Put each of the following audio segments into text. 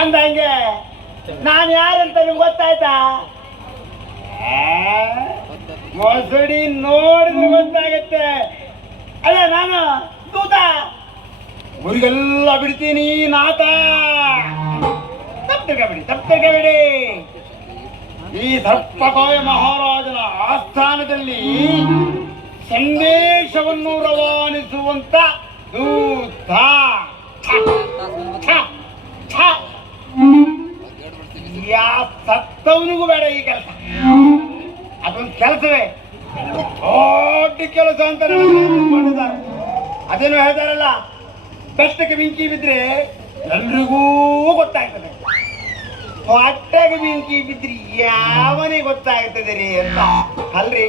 ಅಂದಂಗೆ ನಾನು ಯಾರಂತ ನಿಮ್ಗೆ ಗೊತ್ತಾಯ್ತಾ? ಮೊಸಡಿ ನೋಡಿದ್ರೆ ಗೊತ್ತಾಗತ್ತೆ. ಅಲ್ಲ ನಾನು ದೂತ ಊರಿಗೆಲ್ಲ ಬಿಡ್ತೀನಿ ನಾಥ. ತಪ್ಪಿಗೆ ಈ ಸರ್ಪಕಾಯ ಮಹಾರಾಜನ ಆಸ್ಥಾನದಲ್ಲಿ ಸಂದೇಶವನ್ನು ರವಾನಿಸುವಂತ ದೂತ. ಯಾ ಸತ್ತವನಿಗೂ ಬೇಡ ಈ ಕೆಲಸ. ಅದೊಂದು ಕೆಲಸವೇ ದೊಡ್ಡ ಕೆಲಸ ಅಂತ ಮಾಡಿದ್ದಾರೆ. ಅದೇನು ಹೇಳ್ತಾರಲ್ಲ, ಕಷ್ಟಕ್ಕೆ ಬೆಂಕಿ ಬಿದ್ರೆ ಎಲ್ರಿಗೂ ಗೊತ್ತಾಗ್ತದೆ, ಹೊಟ್ಟೆಗೆ ಬೆಂಕಿ ಬಿದ್ರಿ ಯಾವನೇ ಗೊತ್ತಾಗ್ತದೆ ರೀ ಅಂತ. ಅಲ್ರಿ,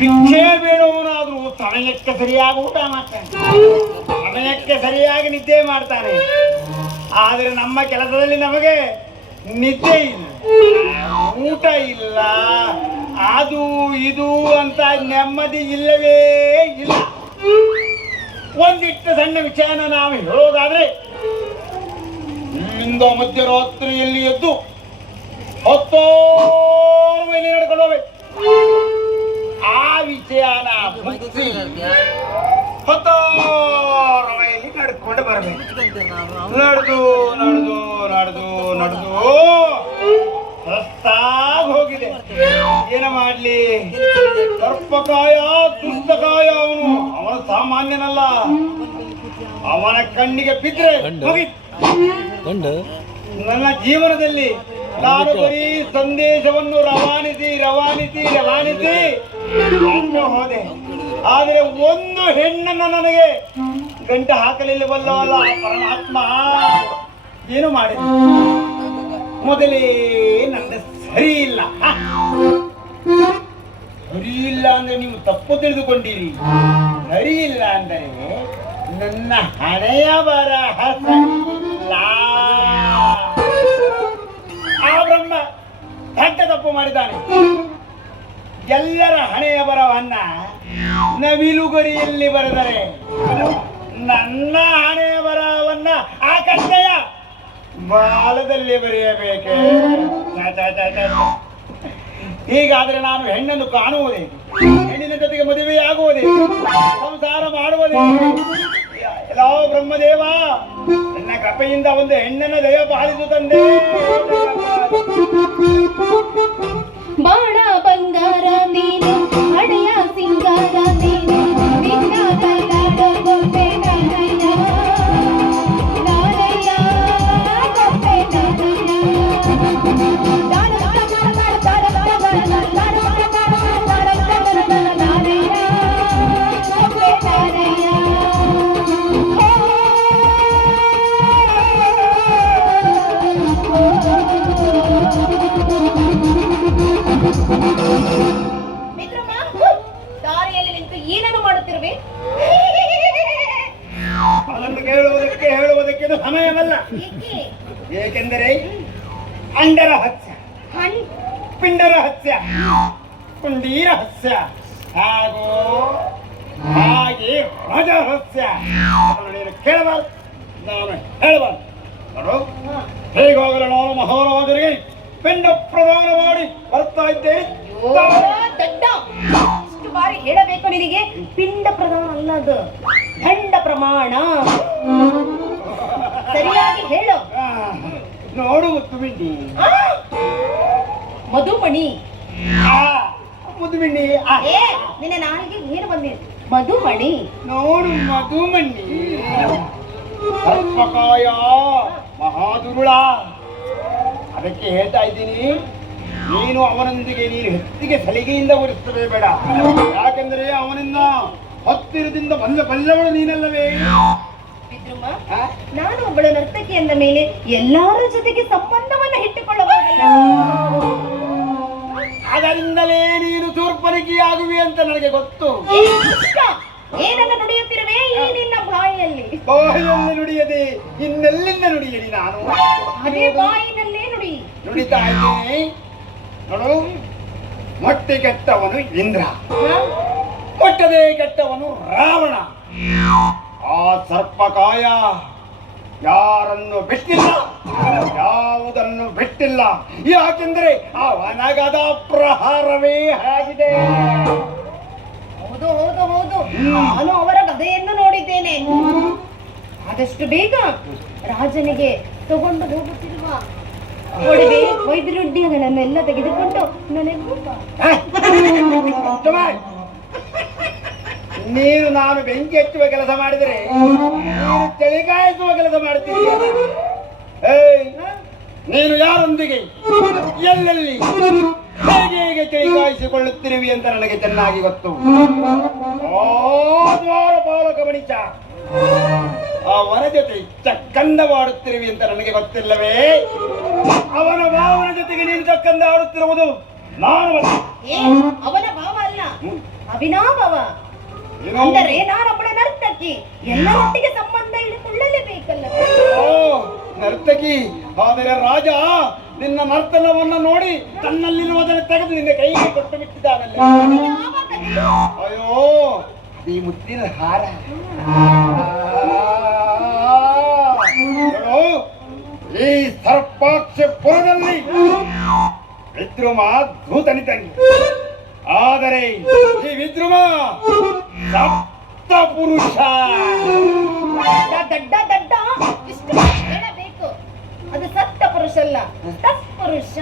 ಭಿಕ್ಷೆ ಬೇಡವನಾದ್ರೂ ಸಮಯಕ್ಕೆ ಸರಿಯಾಗಿ ಊಟ ಮಾಡ್ತಾನೆ, ಸಮಯಕ್ಕೆ ಸರಿಯಾಗಿ ನಿದ್ದೆ ಮಾಡ್ತಾನೆ. ಆದರೆ ನಮ್ಮ ಕೆಲಸದಲ್ಲಿ ನಮಗೆ ನಿದ್ದೆ ಇಲ್ಲ, ಊಟ ಇಲ್ಲ, ಅದು ಇದು ಅಂತ ನೆಮ್ಮದಿ ಇಲ್ಲವೇ ಇಲ್ಲ. ಒಂದಿಷ್ಟು ಸಣ್ಣ ವಿಷಯನ ನಾವು ಹೇಳೋದಾದ್ರೆ, ಇಲ್ಲಿಂದ ಮಧ್ಯರಾತ್ರಿಯಲ್ಲಿ ಎದ್ದು 10 ಮೈಲಿ ನಡ್ಕೊಂಡು ಹೋಗ್ಬೇಕು. ಆ ವಿಷಯನ 10 ಮೈಲಿ ನಡ್ಕೊಂಡು ಬರ್ಬೇಕು. ನಡೆದು ನಡೆದು ನಡೆದು ನಡೆದು ರಸ್ತಾಗಿ ಹೋಗಿದೆ. ಏನ ಮಾಡ್ಲಿ, ಸರ್ಪಕಾಯ ದುಷ್ಟಕಾಯ. ಅವನು ಸಾಮಾನ್ಯನಲ್ಲ. ಅವನ ಕಣ್ಣಿಗೆ ಬಿದ್ರೆ ನನ್ನ ಜೀವನದಲ್ಲಿ ನಾನು ಬರೀ ಸಂದೇಶವನ್ನು ರವಾನಿಸಿ ರವಾನಿಸಿ ರವಾನಿಸಿ ಹೋದೆ. ಆದರೆ ಒಂದು ಹೆಣ್ಣನ್ನು ನನಗೆ ಗಂಟೆ ಹಾಕಲಿಲ್ಲವಲ್ಲವಲ್ಲ ಪರಮಾತ್ಮ ಏನು ಮಾಡಿದ. ಮೊದಲೇ ನನ್ನ ಸರಿ ಇಲ್ಲ. ಸರಿ ಇಲ್ಲ ಅಂದ್ರೆ ನೀವು ತಪ್ಪು ತಿಳಿದುಕೊಂಡಿರಿ. ಸರಿ ಇಲ್ಲ ಅಂದರೆ ನನ್ನ ಹಣೆಯ ಬರಹ ಸರಿಯಿಲ್ಲ. ಆ ಬ್ರಹ್ಮ ದೊಡ್ಡ ತಪ್ಪು ಮಾಡಿದ್ದಾನೆ. ಎಲ್ಲರ ಹಣೆಯ ಬರವನ್ನ ನವಿಲುಗರಿಯಲ್ಲಿ ಬರೆದರೆ ನನ್ನ ಹಣೆಯ ಬರವನ್ನ ಆ ಕಟ್ಟೆಯ ಬಾಲದಲ್ಲಿ ಬರೆಯಬೇಕೆ? ಹೀಗಾದ್ರೆ ನಾನು ಹೆಣ್ಣನ್ನು ಕಾಣುವುದೇ, ಹೆಣ್ಣಿನ ಜೊತೆಗೆ ಮದುವೆಯಾಗುವುದೇ, ಸಂಸಾರ ಮಾಡುವುದೇ? ಎಲ್ಲೋ ಬ್ರಹ್ಮದೇವ, ನನ್ನ ಕೃಪೆಯಿಂದ ಒಂದು ಹೆಣ್ಣನ್ನು ದಯ ಪಾಲಿಸು ತಂದೆ. ಬಾಣ ಬಂಗಾರ ನೀನು, ಹಳೆಯ ಸಿಂಗಾರ ನೀನು, ನಿನ್ನ ಕೈಲಾಡ ಗೊಂಬೆ ನಾನಯ್ಯ, ನಾನಯ್ಯ ಗೊಂಬೆ ದಾರಿಯಲ್ಲಿ ನಿಂತು ಏನನ್ನು ಮಾಡುತ್ತಿರುವೆ? ಅದನ್ನು ಹೇಳುವುದಕ್ಕೆ ಸಮಯವಲ್ಲ. ಏಕೆಂದರೆ ಅಂಡರ ಹತ್ಯ, ಪಿಂಡರ ಹತ್ಯ, ಕುಂಡೀರ ಹತ್ಯ, ಹಾಗೂ ಹಾಗೆ ರಜಹಸ್ಯ ನೀನು ಕೇಳಬಾರ್ದು, ನಾನು ಹೇಳಬಾರ್ದು. ಹೇಗಾಗಲೂ ನಾನು ಮಹಾರಾಜರಿಗೆ ಪಿಂಡ ಪ್ರದಾನ ಮಾಡಿ ಬರ್ತಾ ಇದ್ದೇನೆ. ಇಷ್ಟು ಬಾರಿ ಹೇಳಬೇಕು ನಿನಗೆ. ಪಿಂಡ ಪ್ರದಾನ ಅಲ್ಲದು, ದಂಡ ಪ್ರಮಾಣ. ಸರಿಯಾಗಿ ಹೇಳು. ನೋಡು ತುಮಿಂಡಿ, ಮಧುಮಣಿ. ಮುದುಮಿಣ್ಣಿ ಏ ನಿನ್ನ ನಾಲಿಗೆ ಏನು ಬಂದಿದೆ? ಮಧುಮಣಿ. ನೋಡು ಮಧುಮಣ್ಣಿ, ಸರ್ಪಕಾಯ ಮಹಾದುರುಳ. ಅದಕ್ಕೆ ಹೇಳ್ತಾ ಇದ್ದೀನಿ, ನೀನು ಅವನೊಂದಿಗೆ ನೀನು ಹೆಚ್ಚಿಗೆ ಸಲಿಗೆಯಿಂದ ವರ್ತಿಸಲೇ ಬೇಡ. ಯಾಕೆಂದರೆ ಅವನಿಂದ ಹತ್ತಿರದಿಂದ ಬಲ್ಲವಳು ನೀನಲ್ಲವೇ. ವಿದ್ರುಮ, ನಾನು ಒಬ್ಬಳ ನರ್ತಕಿ ಎಂದ ಮೇಲೆ ಎಲ್ಲರ ಜೊತೆಗೆ ಸಂಬಂಧವನ್ನು ಇಟ್ಟುಕೊಳ್ಳಬಹುದಿಲ್ಲ. ಅದರಿಂದಲೇ ನೀನು ಶೂರ್ಪನಖಿಯಾಗುವೆ ಅಂತ ನನಗೆ ಗೊತ್ತು. ಏನನ್ನ ನುಡಿಯುತ್ತಿರುವೆ ಈ ನಿನ್ನ ಬಾಯಿಯಲ್ಲಿ? ಬಾಯಿಯಲ್ಲಿ ನುಡಿಯದೆ ಇನ್ನೆಲ್ಲಿಂದ ನುಡಿಯಲಿ ನಾನು? ಅದೇ ಬಾಯಿನಲ್ಲೇ ನುಡಿ. ನುಡಿತಾ ಇದ್ದೀನಿ ನೋಡು. ಮೊಟ್ಟೆ ಕೆಟ್ಟವನು ಇಂದ್ರ, ಮೊಟ್ಟದೆ ಕೆಟ್ಟವನು ರಾವಣ. ಆ ಸರ್ಪಕಾಯ ಯಾರನ್ನು ಬಿಟ್ಟಿಲ್ಲ, ಯಾವುದನ್ನು ಬಿಟ್ಟಿಲ್ಲ. ಯಾಕೆಂದ್ರೆ ಅವನಗದ ಪ್ರಹಾರವೇ ಆಗಿದೆ. ಹೌದು ಹೌದು ಹೌದು, ನಾನು ಅವರ ಗದೆಯನ್ನು ನೋಡಿದ್ದೇನೆ. ಆದಷ್ಟು ಬೇಗ ರಾಜನಿಗೆ ತಗೊಂಡು ಹೋಗುತ್ತಿರುವ ಒಡವೆ ವೈದ್ಯರುಡ್ಡಿಗಳನ್ನೆಲ್ಲ ತೆಗೆದುಕೊಂಡು ನನಗೂ ನೀನು ನಾನು ಬೆಂಕಿ ಹಚ್ಚುವ ಕೆಲಸ ಮಾಡಿದರೆ ನೀನು ಚಳಿಗಾಯಿಸುವ ಕೆಲಸ ಮಾಡುತ್ತೀಯ. ನೀನು ಯಾರೊಂದಿಗೆ ಎಲ್ಲೆಲ್ಲಿ ಹೇಗೆ ಹೇಗೆ ಚಳಿಗಾಯಿಸಿಕೊಳ್ಳುತ್ತಿರುವಿ ಅಂತ ನನಗೆ ಚೆನ್ನಾಗಿ ಗೊತ್ತು. ದ್ವಾರಪಾಲಕ ಮಣಿಚ ಅವನ ಜೊತೆ ಚಕ್ಕಂದ ಆಡುತ್ತಿರುವಿ ಅಂತ ನನಗೆ ಗೊತ್ತಿಲ್ಲವೇ? ಅವನ ಭಾವನ ಜೊತೆಗೆ ನೀನು ಚಕ್ಕಂದ ಆಡುತ್ತಿರುವುದು ನಾನು. ಅವನ ಭಾವ ಅಲ್ಲ, ಅವಿನಾಭವ. ಅಂದರೆ ನಾನೊಬ್ಬಳ ನರ್ತಕಿ, ಎಲ್ಲರೊಟ್ಟಿಗೆ ಸಂಬಂಧ ಇಟ್ಟುಕೊಳ್ಳಲೇಬೇಕಲ್ಲ. ನರ್ತಕಿ ಆದರೆ ರಾಜ ನಿನ್ನ ನರ್ತನವನ್ನು ನೋಡಿ ತನ್ನಲ್ಲಿರುವುದನ್ನು ತೆಗೆದು ನಿನ್ನ ಕೈಗೆ ಕೊಟ್ಟು ಬಿಟ್ಟಿದ್ದಾನಲ್ಲ. ಅಯ್ಯೋ, ಈ ಮುತ್ತಿನ ಹಾರ. ಈ ಸರ್ಪಾಕ್ಷಪುರದಲ್ಲಿ ವಿದ್ರುಮ ಧೂತನಿದ್ದಂಗೆ. ಆದರೆ ಈ ವಿದ್ರುಮ ಸಪ್ತ ಪುರುಷ. ದಡ್ಡ ದಡ್ಡ ಇಷ್ಟು ಹೇಳಬೇಕು. ಅದು ಸಪ್ತ ಪುರುಷ ಅಲ್ಲ, ತತ್ಪುರುಷ.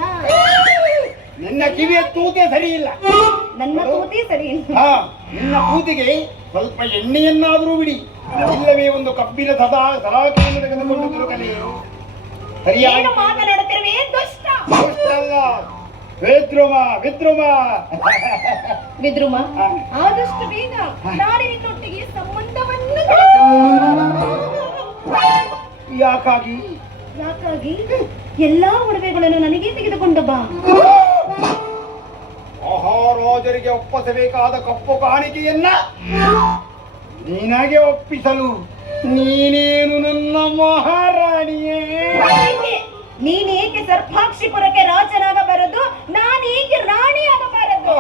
ನಿನ್ನ ಕಿವಿಯ ತೂತೆ ಸರಿ ಇಲ್ಲ. ನನ್ನ ತೂತಿ ಸರಿ ಇಲ್ಲ. ನಿನ್ನ ತೂತಿಗೆ ಸ್ವಲ್ಪ ಎಣ್ಣೆಯನ್ನಾದರೂ ಬಿಡಿ, ಇಲ್ಲವೇ ಒಂದು ಕಬ್ಬಿನ ಸಲಾಕೆಯನ್ನು ತೆಗೆದುಕೊಂಡು ತಿರುಗಲಿ. ಏನು ಮಾತನಾಡುತ್ತಿರುವೆ ದುಷ್ಟ? ದುಷ್ಟಲ್ಲ, ವಿದ್ರುಮ ವಿದ್ರುಮ ವಿದ್ರುಮ. ಆದಷ್ಟು ಬೇಗ ನಾನು ನಿನ್ನೊಟ್ಟಿಗೆ ಸಂಬಂಧವನ್ನು. ಯಾಕಾಗಿ? ಯಾಕಾಗಿ? ಎಲ್ಲಾ ಒಡವೆಗಳನ್ನು ನನಗೆ ತೆಗೆದುಕೊಂಡು ಬಾ. ಮಹಾರಾಜರಿಗೆ ಒಪ್ಪಿಸಬೇಕಾದ ಕಪ್ಪು ಕಾಣಿಕೆಯನ್ನ ನಿನಗೆ ಒಪ್ಪಿಸಲು ನೀನೇನು ನನ್ನ ಮಹಾರಾಣಿಯೇ? ನೀನೇಕೆ ಸರ್ಪಾಕ್ಷಿಪುರಕ್ಕೆ ರಾಜನಾಗಬಾರದು, ನಾನೇಕೆ ರಾಣಿಯಾಗಬಾರದು?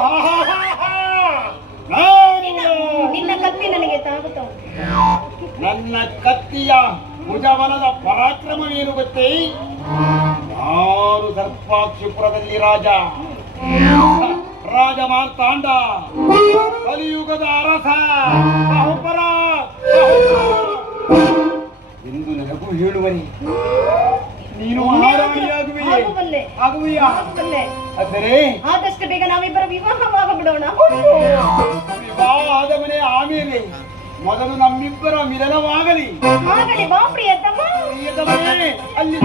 ನಿನ್ನ ಕತ್ತಿ ನನಗೆ ತಾಗುತ್ತ. ನನ್ನ ಕತ್ತಿಯ ಭುಜಬಲದ ಪರಾಕ್ರಮವೇನು ಗೊತ್ತೇ? ನಾನು ಸರ್ಪಾಕ್ಷಿಪುರದಲ್ಲಿ ರಾಜ, ರಾಜ ಮಾರ್ತಾಂಡ, ಕಲಿಯುಗದ ಅರಸ, ಬಹುಪರ ಎಂದು ನನಗೂ ಹೇಳುವರೆ. ನೀನು ಮಹಾರಾಣಿಯಾಗುವೆ. ಆದಷ್ಟು ಬೇಗ ನಾವಿಬ್ಬರ ವಿವಾಹವಾಗಬಿಡೋಣ. ವಿವಾಹ ಆದ ಮನೆ ಆಮೇಲೆ ಮೊದಲು ನಮ್ಮಿಬ್ಬರ ಮಿಲನವಾಗಲಿ. ಆಗಲಿ ಬಾ ಪ್ರಿಯತಮ. ಪ್ರಿಯತಮನೇ, ಅಲ್ಲಿ